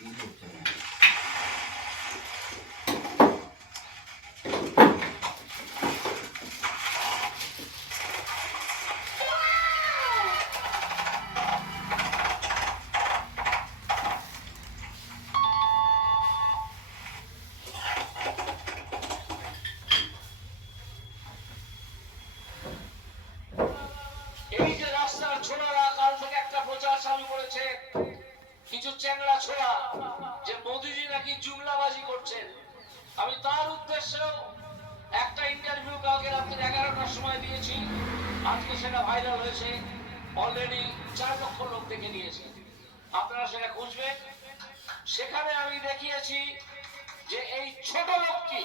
এই যে রাস্তার ছোড়ারা কাল থেকে একটা প্রচার চালু করেছে, কিছু চ্যাংড়া ছোড়া, যে মোদিজি নাকি জুমলাবাজি করছেন। আমি তার উদ্দেশ্যেও একটা ইন্টারভিউ কালকে রাত্রি 11টার সময় দিয়েছি। আজকে সেটা ভাইরাল হয়েছে, অলরেডি 4 লক্ষ লোক দেখে নিয়েছে। আপনারা সেটা খুঁজবেন। সেখানে আমি দেখিয়েছি যে এই ছোট লোকটি